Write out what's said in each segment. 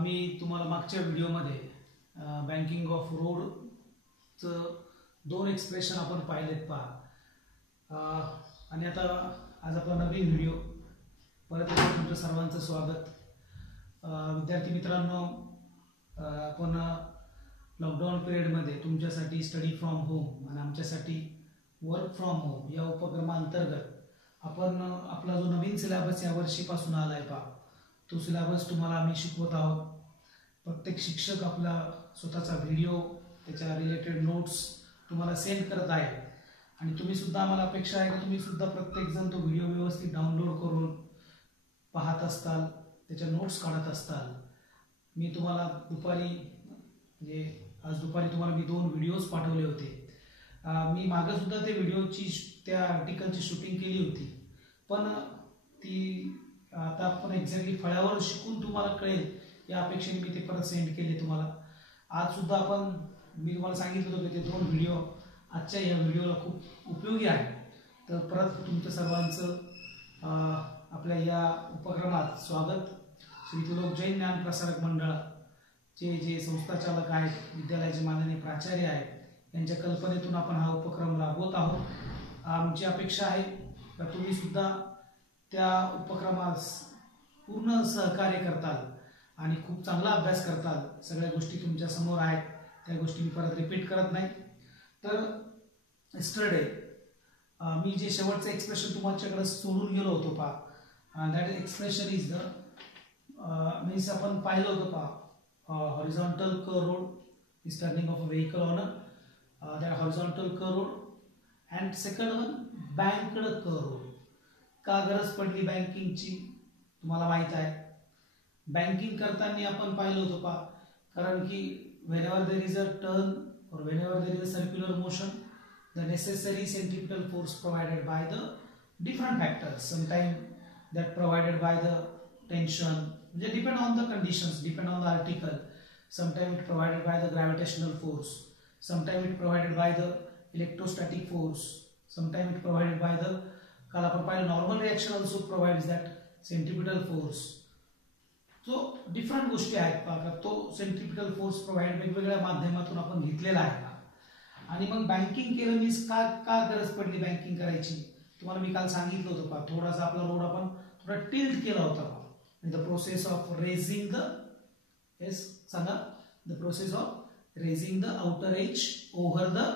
मी तुम्हाला मागच्या व्हिडिओमध्ये बँकिंग ऑफ रोडचं 2 एक्सप्रेशन आपण पाहिलेत पहा. आणि आता आज आपला नवीन व्हिडिओ परत एकदा तुमच्या सर्वांचं स्वागत. विद्यार्थी मित्रांनो, आपण लॉकडाऊन पिरियडमध्ये तुमच्यासाठी स्टडी फ्रॉम होम आणि आमच्यासाठी वर्क फ्रॉम होम या उपक्रमांतर्गत आपण आपला जो नवीन सिलेबस या वर्षीपासून आला आहे पहा, तो सिलेबस तुम्हाला आम्ही शिकवत आहोत. प्रत्येक शिक्षक आपला स्वतःचा व्हिडिओ त्याच्या रिलेटेड नोट्स तुम्हाला सेंड करत आहे आणि तुम्ही सुद्धा आम्हाला अपेक्षा आहे की तुम्ही सुद्धा प्रत्येकजण तो व्हिडिओ व्यवस्थित डाउनलोड करून पाहत असताल, त्याच्या नोट्स काढत असताल. मी तुम्हाला दुपारी आज दुपारी तुम्हाला मी 2 व्हिडिओज पाठवले होते. मी मागे सुद्धा ते व्हिडिओची त्या आर्टिकलची शूटिंग केली होती, पण ती आता आपण एक्झॅक्टली फळ्यावर शिकून तुम्हाला कळेल या अपेक्षेने मी ते परत सेंड केले तुम्हाला. आज सुद्धा मी तुम्हाला सांगितलं होतं की ते 2 व्हिडिओ आजच्या या व्हिडिओला खूप उपयोगी आहे. तर परत तुमचं सर्वांचं आपल्या या उपक्रमात स्वागत. श्री त्रिलोक जैन ज्ञान प्रसारक मंडळाचे जे संस्थाचालक आहेत, विद्यालयाचे माननीय प्राचार्य आहेत, यांच्या कल्पनेतून आपण हा उपक्रम राबवत आहोत. आमची अपेक्षा आहे की तुम्ही सुद्धा त्या उपक्रमास पूर्ण सहकार्य करताल आणि खूप चांगला अभ्यास करताल. सगळ्या गोष्टी तुमच्या समोर आहेत, त्या गोष्टी मी परत रिपीट करत नाही. तर यस्टरडे मी जे शेवटचं एक्सप्रेशन तुमच्याकडे सोडून गेलो होतो पहा, that expression is the means आपण पाहिलं होतं पहा, horizontal curve road is turning of a vehicle on that horizontal curve road. And second one banked curve road. का गरज पडली बँकिंगची तुम्हाला माहित आहे. बँकिंग करताना आपण पाहिलं होतं पहा, कारण की whenever there is a turn or whenever there is a circular motion, the necessary centripetal force provided by the different factors, sometimes that provided by the tension, depend on the conditions, depend on the article, sometimes it provided by the gravitational force, sometimes it provided by the electrostatic force, sometimes it provided by the काल आपण पाहिलं normal reaction also provides that centripetal force. So different गोष्टी आहेत पहा, तो centripetal force provide वेगवेगळ्या माध्यमातून आपण घेतलेला आहे. आणि मग बँकिंग केलं मीन्स का गरज पडली बँकिंग करायची तुम्हाला मी काल सांगितलं होतं पहा. थोडासा आपला लोड आपण थोडा टिल्ट केला होता पहा. The process of raising the सांगा the process of raising the outer edge over the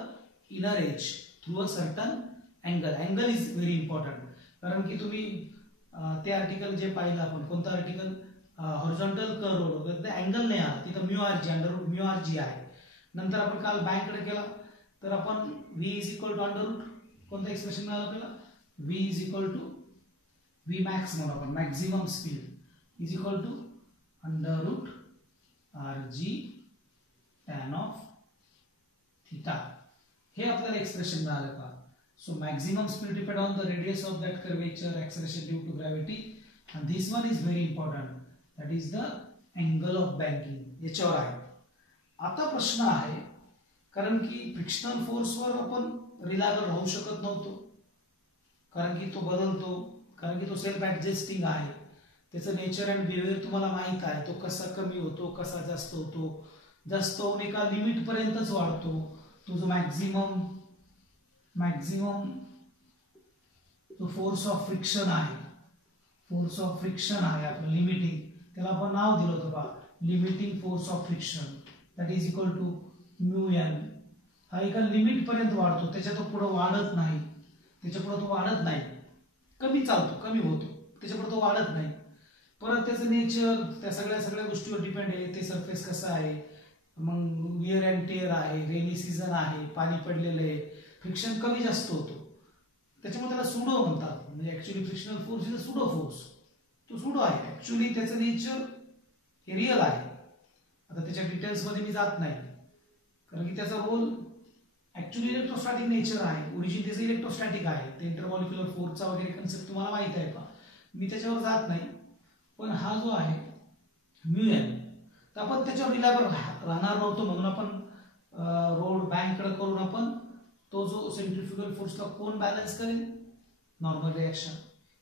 inner edge through a certain angle is very important. कारण की तुम्ही ते आर्टिकल जे पाहिलं आपण, कोणतं आर्टिकल, हॉरिझॉन्टल कर्व रोड, ते अँगल नाही आला तिथं म्यू आर जी आहे. नंतर आपण काल बँककडे केला तर आपण V is equal to under root, कोणतं एक्सप्रेशन मिळालं आपल्याला, V is equal to V max म्हणून आपण maximum speed is equal to under root R G tan of theta. हे आपल्याला एक्सप्रेशन मिळालं का. So maximum speed depend on the radius of that curvature, acceleration due to gravity, and this one is very important, that is the angle of banking. याच्यावर आहे. आता प्रश्न आहे, कारण की फ्रिक्शनल फोर्सवर आपण रिलायबल राहू शकत नव्हतो, कारण की तो बदलतो, कारण की तो सेल्फ ऍडजस्टिंग आहे. त्याचं नेचर अँड बिहेवियर तुम्हाला माहित आहे. तो कसा कमी होतो, कसा जास्त होतो. जास्त होऊन एका लिमिट पर्यंतच वाढतो. तो जो मॅक्झिमम जो फोर्स ऑफ फ्रिक्शन आहे, आपलं लिमिटिंग, त्याला आपण नाव दिलं होतं पहा, limiting force of friction, that is equal to mu N. हा एका लिमिट पर्यंत वाढतो, त्याच्या तो पुढे वाढत नाही, कमी चालतो, कमी होतो, त्याच्यापुढे तो वाढत नाही. परत त्याचं नेचर त्या सगळ्या गोष्टीवर डिपेंड आहे. ते सरफेस कसं आहे, मग विअर अँड टेअर आहे, रेनी सीझन आहे, पाणी पडलेलं आहे, फ्रिक्शन कमी जास्त होतो, त्याच्यामुळे त्याला सुडो म्हणतात. म्हणजे actually frictional force is a pseudo force. तो सुडो आहे, ऍक्च्युअली त्याचं नेचर हे रिअल आहे. आता त्याच्या डिटेल्स मध्ये मी जात नाही, कारण की त्याचा रोल ऍक्च्युअली इलेक्ट्रोस्टॅटिक नेचर आहे, ओरिजिन त्याचं इलेक्ट्रोस्टॅटिक आहे. ते इंटरमॉलिक्युलर फोर्सचा वगैरे कन्सेप्ट तुम्हाला माहित आहे का, मी त्याच्यावर जात नाही. पण हा जो आहे म्यू एन, तर आपण त्याच्यावर रिलायबल राहणार नव्हतो, म्हणून आपण रोड बँककडे करून आपण तो जो सेंट्रिफ्युगल फोर्सला कोण बॅलन्स करेल, नॉर्मल रिएक्शन,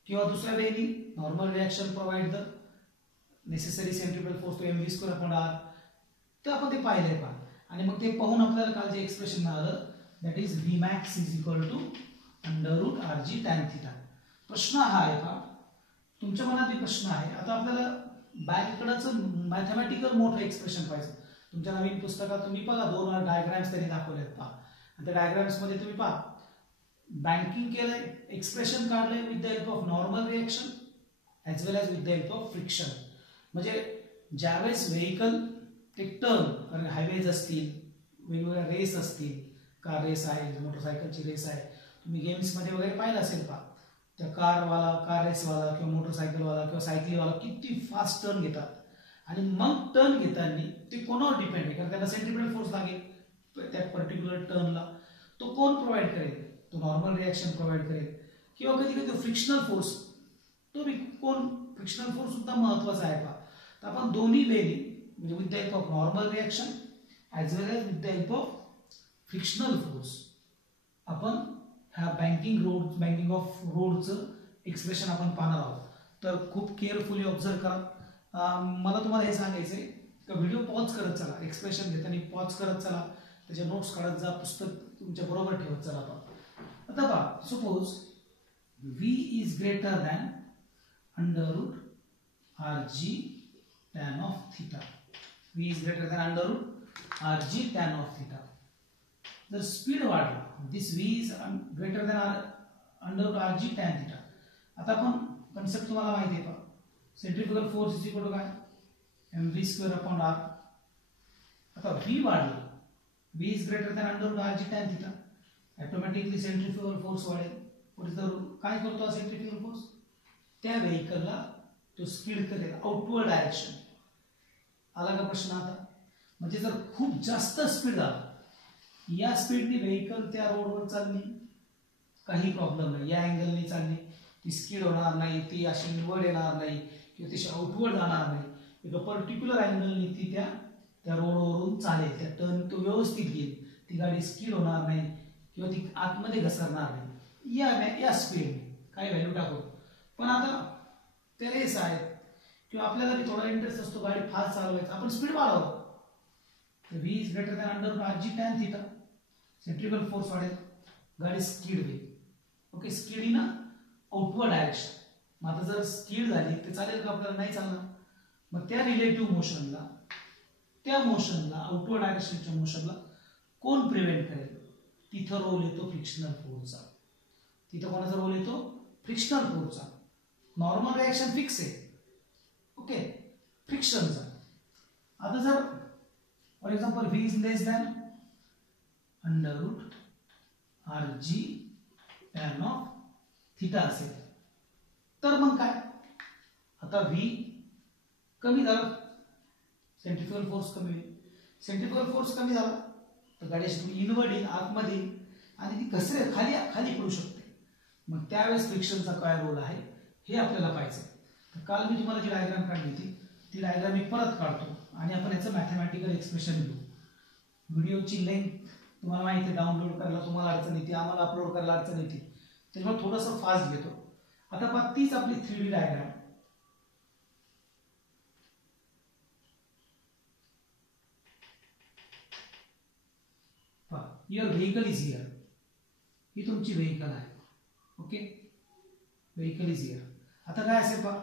किंवा दुसऱ्या वेळी normal reaction provide the necessary centripetal force तो mv स्क्वेअर अपॉन r, तर आपण ते पाहिलंय पहा. आणि मग ते पाहून आपल्याला काल जे एक्सप्रेशन मिळालं that is Vmax is equal to √rg tan theta. प्रश्न हा आहे पहा, तुमच्या मनात प्रश्न आहे. आता आपल्याला बॅककडचं मॅथमॅटिकल मोठं एक्सप्रेशन पाहिजे. तुमच्या नवीन पुस्तकात तुम्ही बघा 2 डायग्राम्स त्यांनी दाखवलेत पहा. आणि त्या डायग्राम्स मध्ये तुम्ही पहा बँकिंग केलंय, एक्सप्रेशन काढलंय with the help of normal reaction as well as with the help of friction. म्हणजे ज्यावेळेस व्हेकल ते टर्न, कारण हायवेज असतील, वेगवेगळ्या रेस असतील, कार रेस आहे, मोटरसायकलची रेस आहे, तुम्ही गेम्समध्ये वगैरे पाहिलं असेल पहा. त्या कार रेसवाला किंवा मोटरसायकलवाला किंवा सायकलीवाला किती फास्ट टर्न घेतात. आणि मग टर्न घेताना ते कोणावर डिपेंड आहे, कारण त्यांना सेंट्रिपिटल फोर्स लागेल त्या पर्टिक्युलर टर्नला. तो कोण प्रोव्हाइड करेल? तो नॉर्मल रिएक्शन प्रोव्हाइड करेल, किंवा कधी कधी फ्रिक्शनल फोर्स, तो कोण फ्रिक्शनल फोर्स सुद्धा महत्वाचा आहे पहा. तर आपण दोन्ही वेळी म्हणजे with the help of normal reaction as well as with the help of frictional force आपण ह्या बँकिंग ऑफ रोडचं एक्सप्रेशन आपण पाहणार आहोत. तर खूप केअरफुली ऑब्झर्व करा. मला तुम्हाला हे सांगायचं आहे का व्हिडिओ पॉज करत चला, एक्सप्रेशन घेताना पॉज करत चला, त्याचे नोट्स काढत जा, पुस्तक तुमच्या बरोबर ठेवत चला. आता पहा, suppose V is greater than √rg tan of theta. V is greater than √rg tan of theta. जर स्पीड वाढला, दिस V is greater than √rg tan theta. आता आपण कन्सेप्ट तुम्हाला माहिती आहे पहा, centrifugal force is equal to काय? mv square upon r. आता V वाढला, V is greater than √rg tan theta, automatically centrifugal force वाढेल. काय करतो सेंट्रिफ्युगल फोर्स? त्या व्हेकलला तो स्पीड करेल आउटवर्ड डायरेक्शन. आला का प्रश्न आता? म्हणजे जर खूप जास्त स्पीड झाला, या स्पीडनी व्हेकल त्या रोडवर चालली, काही प्रॉब्लेम नाही, या अँगलनी चालली, ती स्किड होणार नाही, ती अशी इनवर्ड येणार नाही किंवा ती आउटवर्ड जाणार नाही. एका पर्टिक्युलर अँगलनी ती त्या रोडवरून चालेल, त्या टर्न तो व्यवस्थित घेईल, ती गाडी स्किड होणार नाही किंवा ती आतमध्ये घसरणार नाही या स्पीडने, काही व्हॅल्यू टाकू. पण आता ते रेस आहेत किंवा आपल्याला बी थोडा इंटरेस्ट असतो गाडी फास्ट चालवायचा, आपण स्पीड वाढवतो. V is greater than √rg tan theta, centrifugal force वाढेल, गाडी स्किड होईल. Okay, skid in outward direction. मग आता जर स्किड झाली तर चालेल का? आपल्याला नाही चालणार. मग त्या रिलेटिव्ह मोशनला, त्या मोशनला, आउटवर्ड डायरेक्शनच्या मोशनला कोण प्रिव्हेंट करेल? तिथं रोल येतो फ्रिक्शनल फोर्सचा. तिथं कोणाचा रोल येतो? फ्रिक्शनल फोर्सचा. नॉर्मल रिएक्शन फिक्स आहे, ओके, फ्रिक्शनचा. आता जर for example V is less than √rg tan of theta असेल, तर मग काय? आता V कमी झाला, सेंट्रिफ्युगल फोर्स कमी होईल. सेंट्रिफ्युगल फोर्स कमी झाला तर गाडी अशी इनवर्ड येईल, आतमध्ये येईल आणि ती घसरेल, खाली पडू शकते. मग त्यावेळेस फ्रिक्शनचा काय रोल आहे हे आपल्याला पाहिजे. तर काल मी तुम्हाला जी डायग्राम काढली होती ती डायग्राम मी परत काढतो आणि आपण याचं मॅथमॅटिकल एक्सप्रेशन घेऊ. व्हिडिओची लेंथ तुम्हाला माहिती आहे, डाउनलोड करायला तुम्हाला अडचण येते, आम्हाला अपलोड करायला अडचण येते, त्याच्यामुळे थोडंसं फास्ट घेतो. आता पहा, तीच आपली 3D डायग्राम. पहा, युअर व्हेकल इज हिअर. ही तुमची व्हेकल आहे, ओके, व्हेकल इज हिअर. आता काय असेल पहा,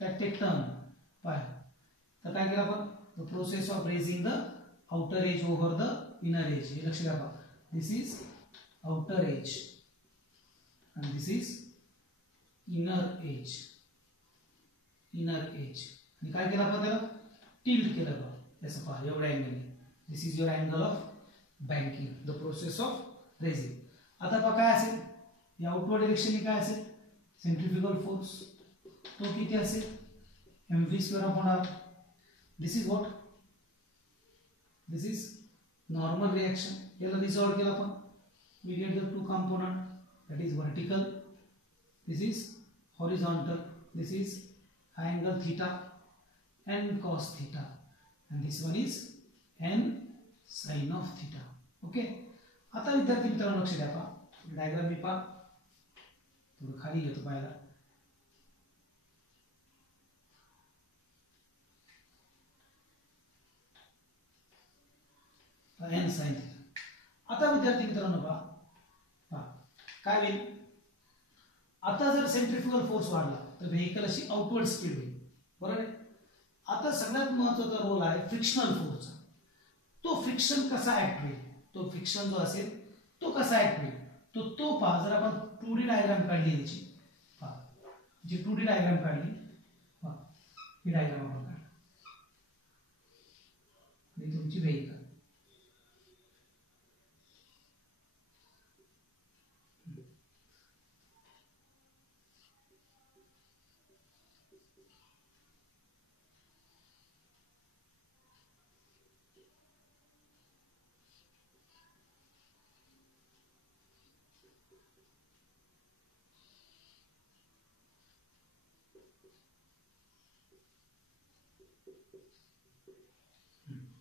त्यात टेक टर्न पहा. तर काय केलं आपण? The process of raising the outer edge over the inner age. हे लक्ष द्या पहा, दिस इज आउटर एज आणि दिस इज इनर एज. आणि काय केलं आपण? त्याला टिल्ट केलं पहा, असं पहा, एवढ्या अँगलने. This is your angle of banking, the process of raising. आता पहा काय असेल, या आउटवर्ड डायरेक्शनने काय असेल? सेंट्रिफ्युगल फोर्स, तो किती असेल? mv square upon r. This is what? This is normal reaction. याला रिसॉल्व केलं आपण, we get the two component, that is vertical, this is horizontal, this is angle theta n cos theta and this one is n sin of theta. Okay, आता विद्यार्थी मित्रांनो लक्ष द्या पहा, diagram मी पहा, थोडं खाली घेतो पाहायला. N sine theta. आता विद्यार्थी मित्रांनो पहा काय होईल, आता जर सेंट्रिफ्युगल फोर्स वाढला तर व्हेकल अशी आउटवर्ड स्पीड होईल, बरोबर आहे। आता सगळ्यात महत्त्वाचा रोल आहे फ्रिक्शनल फोर्सचा। तो फ्रिक्शन कसा ऍक्ट होईल, तो फ्रिक्शन जो असेल तो कसा ऍक्ट होईल, तो पहा। जर आपण 2D डायग्राम काढली याची, पहा जी 2D डायग्राम काढली, पहा ही डायग्राम आपण काढली, ही तुमची व्हेकल।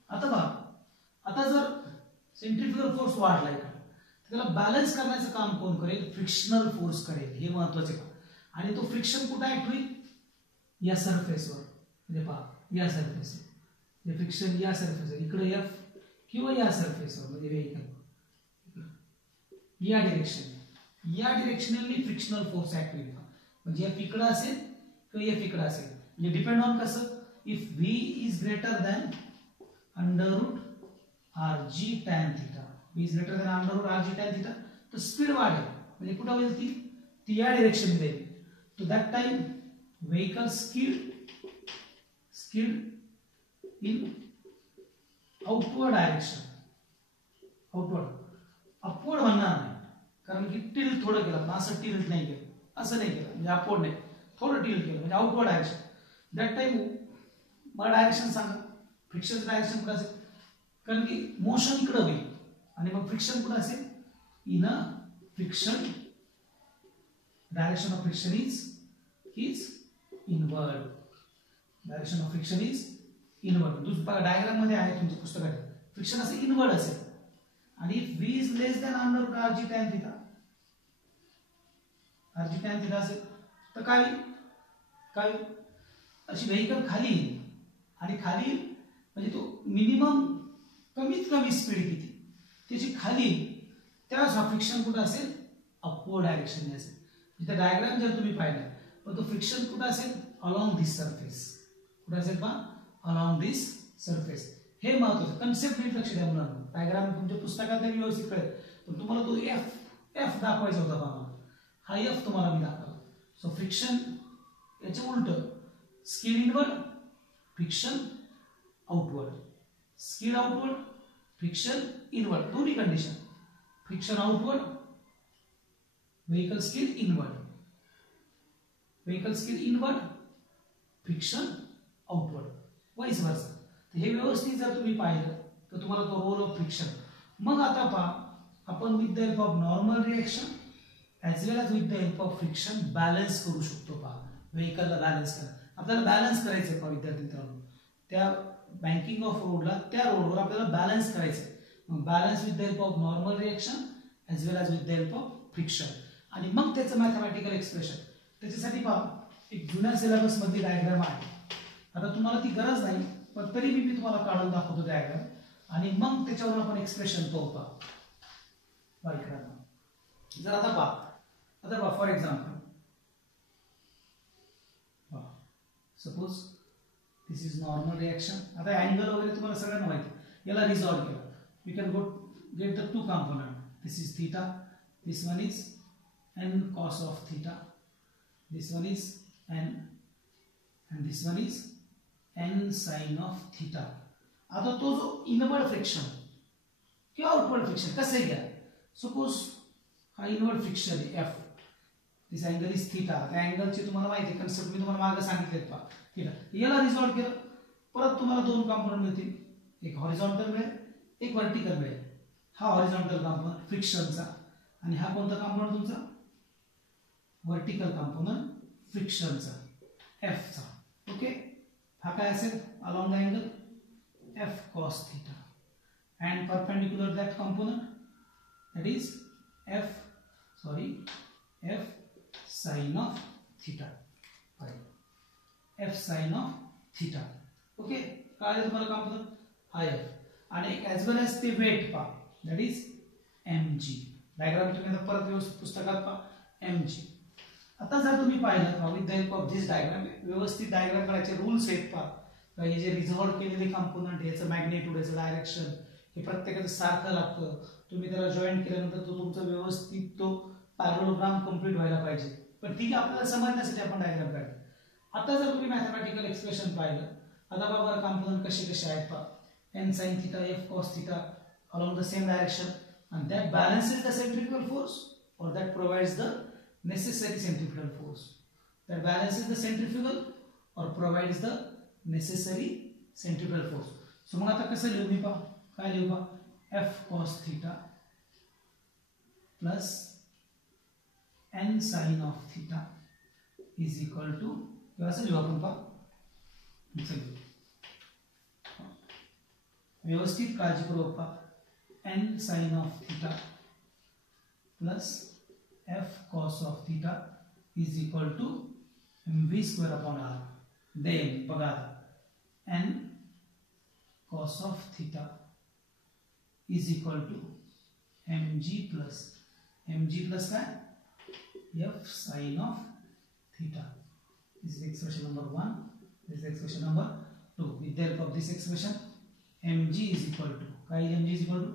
आता पहा, आता जर सेंट्रिफ्युगल फोर्स वाढलाय का, त्याला बॅलन्स करण्याचं काम कोण करेल, फ्रिक्शनल फोर्स करेल, हे महत्त्वाचे का। आणि तो फ्रिक्शन कुठे ऍक्ट होईल, या सरफेसवर, म्हणजे पहा या सरफेसवर, हे फ्रिक्शन या सरफेसवर, इकडे एफ किंवा या सरफेसवर, म्हणजे व्हेकल या डिरेक्शनली फ्रिक्शनल फोर्स ऍक्ट होईल, म्हणजे एफ इकडे असेल किंवा एफ इकडे असेल, म्हणजे डिपेंड ऑन कसं, if V is greater than under root R G tan theta, V is greater than under root R G tan theta, तर स्पीड वाढेल, म्हणजे कुठं होईल ती या डिरेक्शन जाईल। तो that time vehicle skid in outward direction, outward, upward म्हणणार नाही, कारण की टिल्ट थोडं केलं, पण असं टिल्ट नाही केलं, असं नाही केलं म्हणजे अपवर्ड नाही, थोडं टिल्ट केलं म्हणजे आउटवर्ड डायरेक्शन। दॅट टाइम मला डायरेक्शन सांगा, फ्रिक्शनचं डायरेक्शन कुठं असेल, कारण की मोशन इकडं होईल आणि मग फ्रिक्शन कुठं असेल, in a friction, direction of friction is inward, direction of friction is inward. दुसरा डायग्राम मध्ये आहे तुमच्या पुस्तकात, फ्रिक्शन असं इनवर्ड असेल, आणि if v is less than under root R G tan theta, R G tan theta असेल तर काय अशी व्हेकल खाली येईल, आणि खाली म्हणजे तो मिनिमम कमीत कमी स्पीड किती त्याची खाली, त्यावेळेस हा फ्रिक्शन कुठं असेल, अपवर्ड डायरेक्शन असेल। इथे डायग्राम जर तुम्ही पाहिलं तर तो फ्रिक्शन कुठं असेल, अलॉंग दिस सरफेस, कुठं असेल पहा, अलॉंग दिस सरफेस। हे महत्त्वाचं कन्सेप्ट नीट लक्ष द्या मुलांना, डायग्राम तुमच्या पुस्तकात व्यवस्थित कळेल, पण तुम्हाला तो एफ दाखवायचा होता पहा, हा एफ तुम्हाला मी दाखवला। सो फ्रिक्शन याच्या उलट, skid inward, friction outward, skid outward, friction inward, दोन्ही condition, friction outward, vehicle skid inward, vehicle skid inward, friction outward, vice versa. हे व्यवस्थित जर तुम्ही पाहिलं तर तुम्हाला तो रोल ऑफ फ्रिक्शन, मग आता पहा आपण with the help of normal reaction as well as with the help of friction balance करू शकतो। पहा व्हेकलला बॅलन्स करा, आपल्याला बॅलन्स करायचं पहा विद्यार्थी मित्रांनो, त्या बँकिंग ऑफ रोडला, त्या रोडवर आपल्याला बॅलन्स करायचं, मग balance with the help of normal reaction as well as with the help of friction, आणि मग त्याचं मॅथमॅटिकल एक्सप्रेशन। त्याच्यासाठी पहा एक जुन्या सिलेबस मधली डायग्राम आहे, आता तुम्हाला ती गरज नाही पण तरी मी तुम्हाला काढून दाखवतो डायग्राम, आणि मग त्याच्यावर आपण एक्सप्रेशन पाहू। पहा जर आता पहा for example, suppose this is normal reaction, आता अँगल वगैरे तुम्हाला सगळ्यांना माहिती, याला रिझॉल्व केला, we can get the two component, this is theta, this one is n cos of theta, this one is n and this one is n sin of theta। आता तो जो इनवर्ड फ्रिक्शन किंवा outward friction कसं घ्या, suppose हा inward friction आहे F, this angle is theta, त्या अँगलची तुम्हाला माहिती आहे कन्सेप्ट मी तुम्हाला मागे सांगितलेत पहा, थीटा, याला रिझॉल्व केलं, परत तुम्हाला दोन कंपोनेंट मिळतील, एक हॉरिझॉन्टल मिळेल, एक व्हर्टिकल मिळेल। हा हॉरिझॉन्टल कंपोनेंट फ्रिक्शनचा, आणि हा कोणता कंपोनेंट तुमचा, वर्टिकल कंपोनेंट फ्रिक्शनचा, एफ चा, ओके। हा काय असेल, along the angle F cos theta, and perpendicular that component that is F sine of theta, F sine of theta, okay. कळलं तुम्हाला कंपोनेंट हा एफ। आणि ॲज वेल एज ते वेट पहा, दॅट इज mg. डायग्राम तुम्ही आता परत व्यवस्थित पुस्तकात पहा, mg. आता जर तुम्ही पाहिलं with the help of this diagram, व्यवस्थित डायग्राम करायचे रूल्स आहेत पहा. हे जे रिझॉल्व केलेले कंपोनंट, याचं मॅग्नेट्यूड, याचं डायरेक्शन, हे प्रत्येकाचं सारखं लागतं. तुम्ही त्याला जॉईन केल्यानंतर तो तुमचा व्यवस्थित तो पॅरलोग्राम कंप्लीट व्हायला पाहिजे. पण ठीक आहे, आपल्याला समजण्यासाठी आपण डायग्राम काढतो. आता जर तुम्ही मॅथमॅटिकल एक्सप्रेशन पाहिलं, आता बघा कंपोनंट कसे कसे आहेत पहा. n sin theta, f cos theta along the same direction, and that balances the centrifugal force, or that provides the necessary centrifugal force. That balances the centrifugal or provides the necessary centrifugal force. So मग आता कसं लिहू मी पहा, काय लिहू पहा, f cos theta plus n sin of theta is equal to, असं लिहू आपण पहा. व्यवस्थित काळजीपूर्वक पहा, n sin of theta plus f cos of theta is equal to mv square upon r. Then बघा, n cos of theta is equal to mg plus काय, f sin of theta. This is expression number 1. This is expression number 2. With the help of this expression, mg is equal to, mg is equal to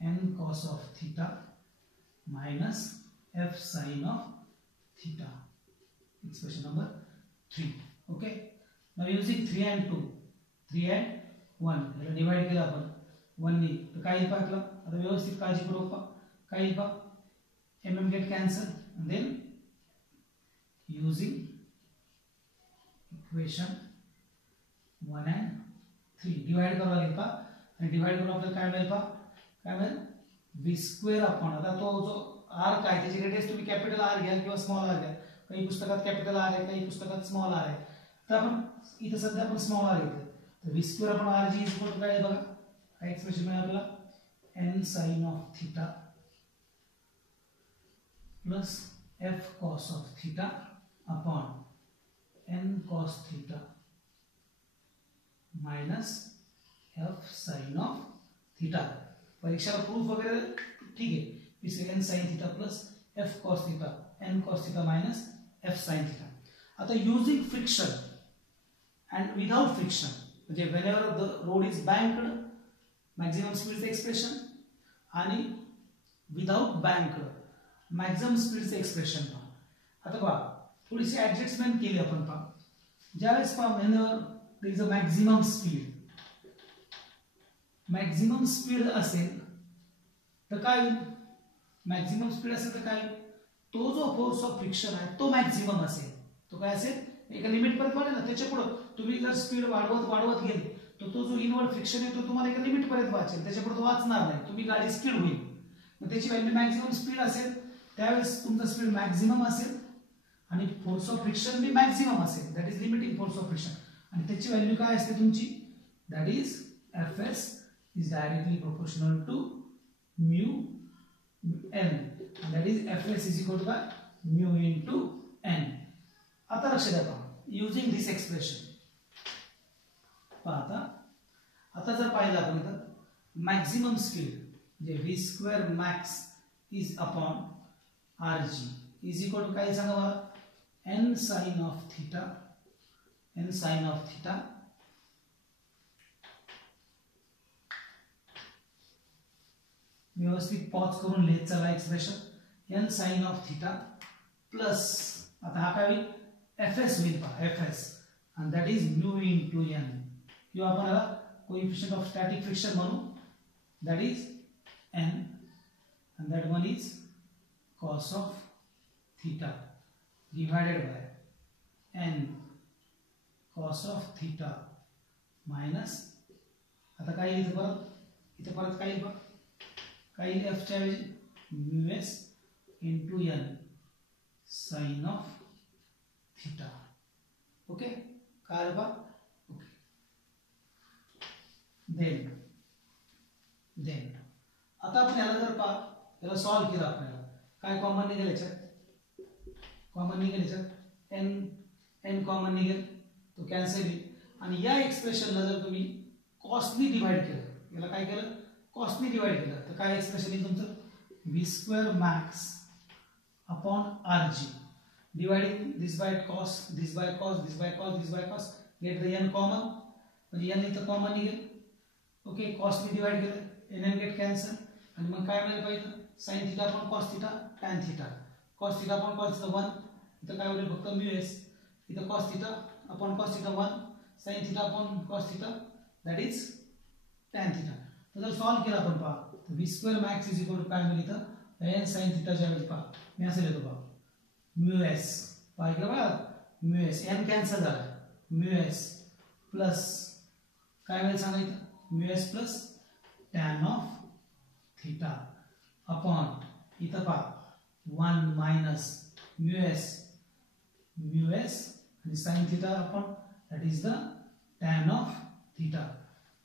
n cos of theta minus f sin of theta. Expression number 3. Okay. Now using 3 and 2, 3 and 1, याला divide केला आपण 1 ने, तर काय येईल पाहिलं. आता व्यवस्थित काळजीपूर्वक पहा, काय येईल पहा, mm get cancel, and then using equation 1 and 3 divide करावं लागेल पहा. आणि डिवाइड करून आपल्याला काय मिळेल पहा, काय मिळेल, v स्क्वेअर अपॉन, आता तो जो r काय, त्याची ग्रेडियंट तुम्ही कॅपिटल r घ्या किंवा स्मॉल r घ्या. काही पुस्तकात कॅपिटल r आहे, काही पुस्तकात स्मॉल r आहे. तर आपण इथे सध्या आपण स्मॉल r घेतलं, तर v square upon r G is equal to काय आहे बघा, काय एक्सप्रेशन मिळेल आपल्याला, n sin of theta plus f cos of theta upon n cos theta minus f sin of theta. परीक्षेला प्रूफ वगैरे ठीक आहे, इसलिए n sin theta plus f cos theta, n cos theta minus f sin theta. आता using friction and without friction, म्हणजे whenever the road is banked, maximum speed expression, आणि without banked maximum speed expression पहा. आता पहा, थोडीशी adjustment केली आपण पहा. ज्यावेळेस पहा, whenever there is a maximum speed, maximum speed असेल तर काय, मॅक्झिमम स्पीड असेल तर काय, तो जो फोर्स ऑफ फ्रिक्शन आहे तो मॅक्झिमम असेल. तो काय असेल, एका लिमिट पर्यंत वाढेल ना, त्याच्या पुढे तुम्ही जर स्पीड वाढवत गेले तर तो जो इनवर्ड फ्रिक्शन आहे तो तुम्हाला एका लिमिट पर्यंत वाचेल, त्याच्या पुढे तो वाचणार नाही, तुम्ही गाडी स्पीड होईल. मग त्याची व्हॅल्यू मॅक्झिमम स्पीड असेल, त्यावेळेस तुमचा स्पीड मॅक्झिमम असेल आणि force of friction be maximum असेल, that is limiting force of friction. आणि त्याची व्हॅल्यू काय असते तुमची, that is fs is directly proportional to mu n, and that is fs is equal to mu into n. आता लक्ष द्या पहा, using this expression पहा, आता जर पाहिलं आपण इथं मॅक्झिमम स्पीड म्हणजे v square max is upon rg is equal to काय सांगा मला, n sin of theta, n sin of theta व्यवस्थित पॉज करून लिहित चला expression, n sin of theta plus, आता हा काय होईल, fs होईल पहा, fs, and that is mu into n, किंवा आपण याला कोएफिशिएंट ऑफ स्टॅटिक फ्रिक्शन म्हणू, that is n, and that one is cos of theta divided by n cos of theta minus, आता काय येईल इथे परत काय येईल, काय येईल, f च्या ऐवजी μs into n sin of theta. Okay, काय बा, ओके. देन आता आपण याला जर याला सॉल्व केलं, आपल्याला काय कॉमन निघेल याच्यात, कॉमन निघेल याच्यात n कॉमन निघेल, तो कॅन्सल होईल. आणि या एक्सप्रेशनला जर तुम्ही कॉसनी डिवाइड केलं याला काय केलं, कॉस्टने डिवाइड केलं, तर काय एक्सप्रेशन येईल तुमचं, V square max upon R G, dividing this by cos, this by cos, this by cos, this by cos, get the N common, म्हणजे एन इथं कॉमन निघेल. ओके, कॉस्टने डिवाइड केलं, एन एन गेट कॅन्सल, आणि मग काय मिळालं पाहिजे, sine theta upon cos theta tan theta, cos theta upon cos theta 1, इथं काय होईल फक्त म्यू एस, इथं cos theta upon cos theta 1, sine theta upon cos theta that is tan theta. तर जर सॉल्व केला आपण पहा, तर V square max is equal to काय मिळेल इथं, एन साइन थिटाच्या ऐवजी पहा मी असं लिहितो पहा, म्यू एस, पहा इकडे बघा म्यू एस, एन कॅन्सल झाला, म्यू एस प्लस काय मिळेल सांगा इथं, mu S plus tan of theta upon इथं पहा 1 मायनस म्यू एस आणि sine theta upon that is the tan of theta,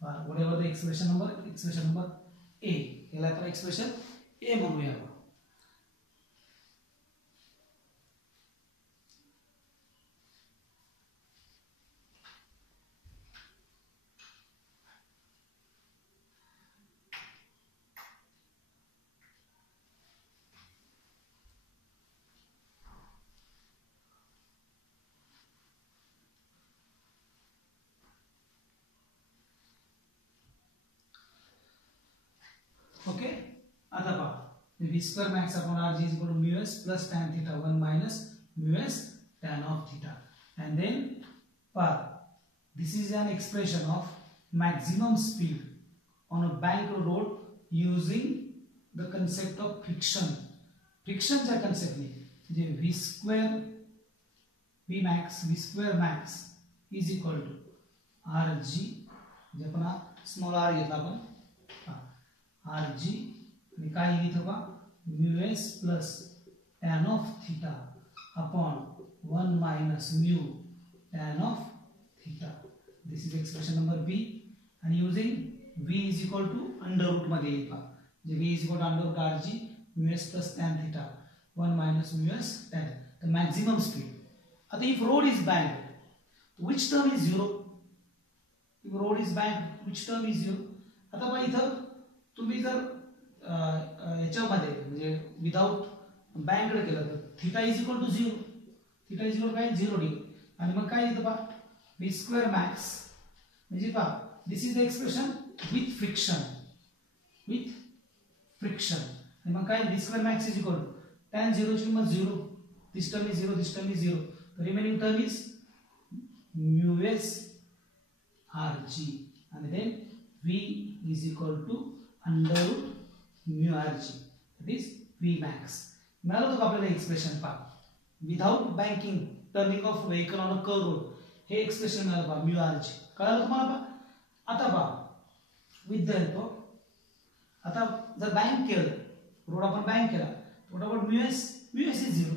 whatever the expression number A, याला आपण expression A म्हणूया. ओके, आता पहा V square max upon R G is equal to mu S plus tan theta 1 minus mu S tan of theta, and then पहा this is an expression of maximum speed on a banked road using the concept of friction. फ्रिक्शनच्या कन्सेप्टने म्हणजे V square max is equal to R G, म्हणजे आपण small R घेतला आपण R G, आणि काय येईल इथं पहा mu S plus tan of theta upon 1 minus mu tan of theta, this is expression number B. आणि using V is equal to under root मध्ये येईल पहा, म्हणजे V is equal to under root R G mu S plus tan theta 1 minus mu S tan, the maximum speed. आता if road is banked which term is zero, if road is banked which term is zero. आता पहा इथं तुम्ही जर याच्यामध्ये म्हणजे without बँककडे केलं तर theta is equal to zero, theta is equal काय 0 डिग्री, आणि मग काय येतं पहा व्ही स्क्वेअर मॅक्स, म्हणजे पहा this is the expression with friction, आणि मग काय V square max is equal to tan 0 ची किंमत 0, this term is 0, this term is 0, the remaining term is mu S R G, आणि then V is equal to under root mu R G, that is V max. मिळालं होतं आपल्याला expression पहा without banking turning of vehicle on a curve road, हे expression मिळालं पहा mu R जी, कळालं तुम्हाला पहा. आता पहा विथ द हेल्प ऑफ, आता जर बँक केलं रोड, आपण बँक केला what about mu S is 0,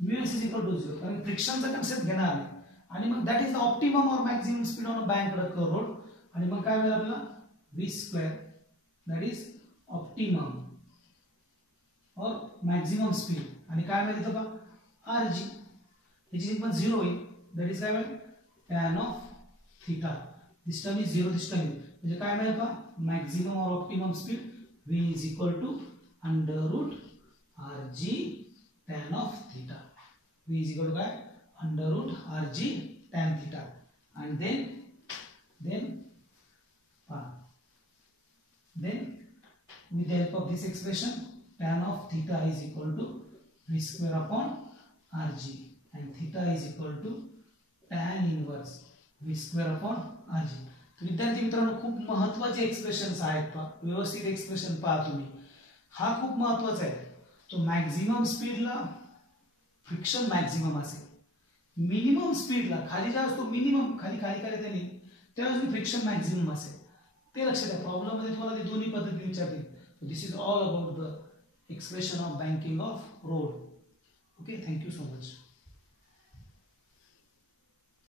mu S is equal to 0, कारण फ्रिक्शनचा कन्सेप्ट घेणार नाही, आणि मग दॅट इज द ऑप्टिमम और maximum speed on a bank curve road, आणि मग काय मिळालं आपल्याला V square that is optimum or maximum speed, आणि काय मिळेल इथं पहा आर जी, याची किंमत 0 होईल, दॅट इज काय मिळेल tan of theta, this term is 0, this term is, म्हणजे काय मिळेल पहा मॅक्सिमम और optimum speed V is equal to under root R G tan of theta, V is equal to काय under root R G tan theta, and then with the help of this expression tan of theta is equal to v square upon rg, and theta is equal to tan inverse v square upon rg. तर विद्यार्थी मित्रांनो खूप महत्त्वाचे expressions आहेत पहा, व्यवस्थित expression पहा तुम्ही, हा खूप महत्त्वाचा आहे. तो मॅक्झिमम स्पीडला फ्रिक्शन मॅक्झिमम असेल, मिनिमम स्पीडला खाली जेव्हा असतो मिनिमम खाली करायचं नाही त्यावेळेस फ्रिक्शन मॅक्झिमम असेल, ते लक्षात घ्या. प्रॉब्लेम मध्ये तुम्हाला ते दोन्ही पद्धती विचारतील. This is all about the expression of banking of road. Okay, thank you so much.